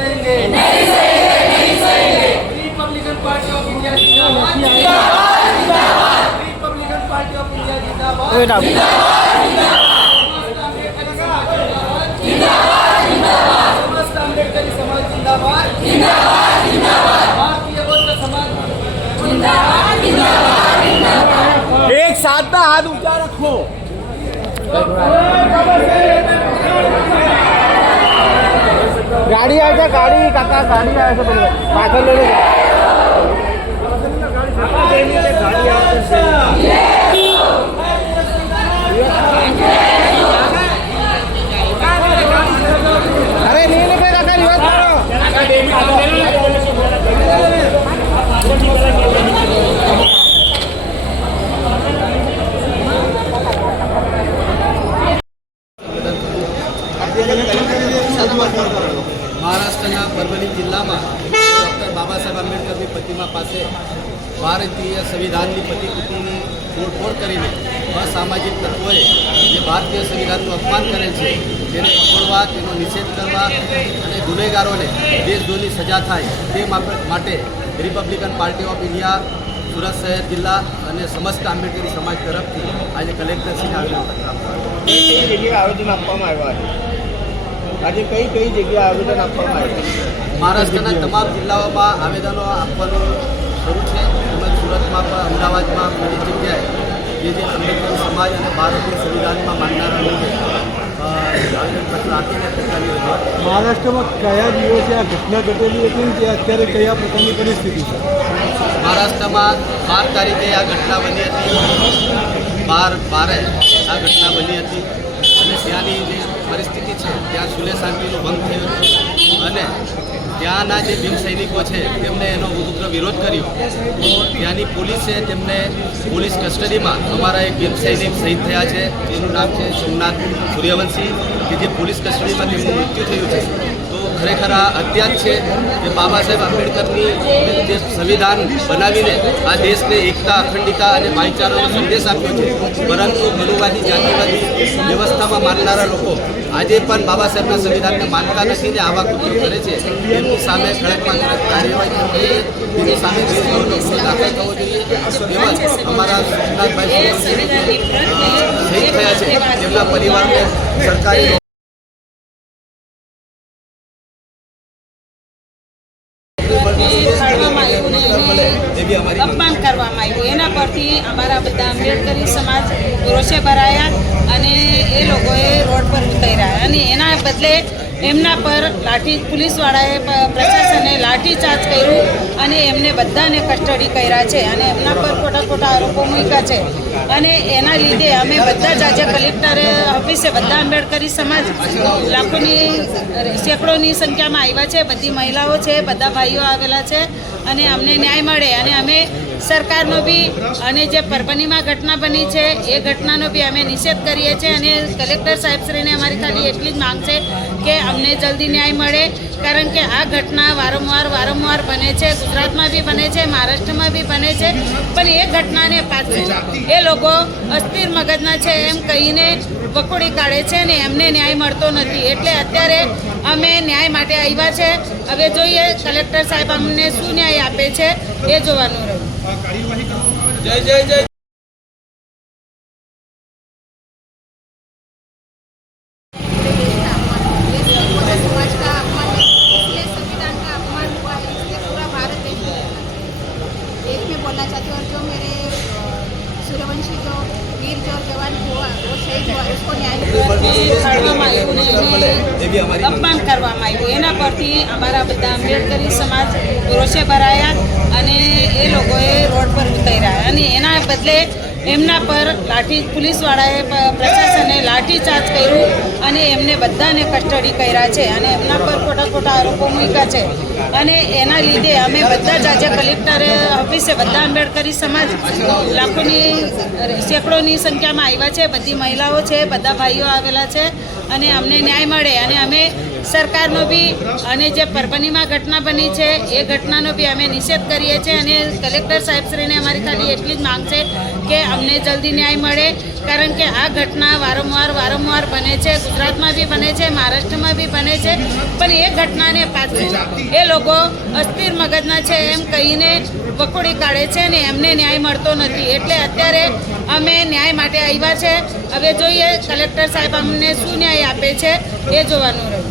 सहेंगे, नहीं सहेंगे, नहीं सहेंगे। Republican party of India जिंदाबाद, जिंदाबाद, जिंदाबाद। रिपब्लिकन पार्टी ऑफ इंडिया जिंदाबाद, जिंदाबाद, जिंदाबाद, जिंदाबाद। समस्त आंबेडकरी समाज जिंदाबाद, जिंदाबाद, जिंदाबाद। भारतीय बौद्ध समाज जिंदाबाद, जिंदाबाद, जिंदाबाद। एक साथ में हाथ ऊंचा रखो। गाड़ी आए थे, गाड़ी काका गाड़ी आए थे पाछળ ले गाड़ी अरे नहीं ले काका रिवर्स મહારાષ્ટ્રના પરભણી જિલ્લામાં ડૉક્ટર બાબા સાહેબ આંબેડકરની પ્રતિમા પાસે ભારતીય સંવિધાનની પ્રતિકૃતિની તોડફોડ કરીને અસામાજિક તત્વોએ જે ભારતીય સંવિધાનનું અપમાન કરે છે તેને પકડવા, તેનો નિષેધ કરવા અને ગુનેગારોને દેશદ્રોહની સજા થાય તે માટે Republican party of India Surat શહેર જિલ્લા અને સમસ્ત આંબેડકરી સમાજ તરફથી આજે કલેક્ટરશ્રીને આવેદનપત્ર આપવામાં કઈ જગ્યાએ આવેદન આપવામાં આવ્યા આજે કઈ જગ્યાએ આવેદન આપવામાં આવ્યું? મહારાષ્ટ્રના તમામ જિલ્લાઓમાં આવેદનો આપવાનું શરૂ છે. તેમજ સુરતમાં પણ, અમદાવાદમાં બધી જગ્યાએ જે આંબેડકર સમાજ અને ભારતીય સંવિધાનમાં માનનારા લોકો આવેદનપત્ર આપીને પોતાની રજૂઆત. મહારાષ્ટ્રમાં કયા દિવસે આ ઘટના ઘટેલી હતી કે અત્યારે કયા પ્રકારની પરિસ્થિતિ છે? મહારાષ્ટ્રમાં 12 તારીખે આ ઘટના બની હતી. 12/12 આ ઘટના બની હતી અને ત્યાંની જે પરિસ્થિતિ છે ત્યાં સુલે શાંતિનો ભંગ થયો હતો અને ત્યાંના જે ભીમ સૈનિકો છે તેમને એનો ઉગ્ર વિરોધ કર્યો. તો ત્યાંની પોલીસે તેમને પોલીસ કસ્ટડીમાં અમારા એક ભીમ સૈનિક શહીદ થયા છે, જેનું નામ છે સોમનાથ સૂર્યવંશી, કે જે પોલીસ કસ્ટડીમાં તેમનું મૃત્યુ થયું છે. તો ખરેખર આ અત્યાર છે કે બાબા સાહેબ આંબેડકરની જે સંવિધાન બનાવીને આ દેશને એકતા, અખંડિતા અને ભાઈચારાનો સંદેશ આપ્યો છે, પરંતુ મનુવાદી, જાતિવાદી વ્યવસ્થામાં માનનારા લોકો આજે પણ બાબા સાહેબના સંવિધાનને માનતા નથી ને આવા કૃત્યો કરે છે. તેમની સામે કડકમાં કડક કાર્યવાહી થવી જોઈએ, તેની સામે દેશદ્રોહનો ગુનો દાખલ થવો જોઈએ. તેમજ અમારા સોમનાથભાઈ શહીદ થયા છે તેમના પરિવારને સરકારી અપમાન કરવામાં આવ્યું. એના પરથી અમારા બધા આંબેડકરી સમાજ રોષે ભરાયા અને એ લોકોએ રોડ પર ઉતર્યા અને એના બદલે એમના પર પોલીસવાળાએ, પ્રશાસને લાઠીચાર્જ કર્યું અને એમને બધાને કસ્ટડી કર્યા છે અને એમના પર ખોટા આરોપો મૂક્યા છે. અને એના લીધે અમે બધા જ આજે કલેક્ટર ઓફિસે બધા આંબેડકરી સમાજ સેંકડોની સંખ્યામાં આવ્યા છે. બધી મહિલાઓ છે, બધા ભાઈઓ આવેલા છે અને અમને ન્યાય મળે અને અમે સરકારનો બી અને જે પરભણીમાં ઘટના બની છે એ ઘટનાનો બી અમે નિષેધ કરીએ છીએ અને કલેક્ટર સાહેબશ્રીને અમારી ખાલી એટલી જ માંગ છે કે અમને જલ્દી ન્યાય મળે, કારણ કે આ ઘટના વારંવાર બને છે. ગુજરાતમાં બી બને છે, મહારાષ્ટ્રમાં બી બને છે, પણ એ ઘટનાને પાછું એ લોકો અસ્થિર મગજના છે એમ કહીને વખોડી કાઢે છે અને એમને ન્યાય મળતો નથી. એટલે અત્યારે અમે ન્યાય માટે આવ્યા છે. હવે જોઈએ કલેક્ટર સાહેબ અમને શું ન્યાય આપે છે એ જોવાનું રહ્યું. જય જય જય. बोलना चाहती हूँ और जो मेरे सूर्यवंशी जो वीर जो जवान हुआ वो शहीद हुआ उसको न्याय અપમાન કરવામાં આવ્યું. એના પરથી અમારા બધા આંબેડકરી સમાજ રોષે ભરાયા અને એ લોકોએ રોડ પર ઉતર્યા અને એના બદલે એમના પર પોલીસવાળાએ, પ્રશાસને લાઠીચાર્જ કર્યું અને એમને બધાને કસ્ટડી કર્યા છે અને એમના પર ખોટા આરોપો મૂક્યા છે. અને એના લીધે અમે બધા જ આજે કલેક્ટર ઓફિસે બધા આંબેડકરી સમાજ સેંકડોની સંખ્યામાં આવ્યા છે. બધી મહિલાઓ છે, બધા ભાઈઓ આવેલા છે અને અમને ન્યાય મળે અને અમે સરકારનો બી અને જે પરભણીમાં ઘટના બની છે એ ઘટનાનો બી અમે નિષેધ કરીએ છીએ અને કલેક્ટર સાહેબશ્રીને અમારી ખાલી એટલી જ માંગ છે કે અમને જલ્દી ન્યાય મળે, કારણ કે આ ઘટના વારંવાર બને છે. ગુજરાતમાં બી બને છે, મહારાષ્ટ્રમાં બી બને છે, પણ એ ઘટનાને પાછું એ લોકો અસ્થિર મગજના છે એમ કહીને વખોડી કાઢે છે ને એમને ન્યાય મળતો નથી. એટલે અત્યારે અમે ન્યાય માટે આવ્યા છે. હવે જોઈએ કલેક્ટર સાહેબ અમને શું ન્યાય આપે છે એ જોવાનું રહ્યું.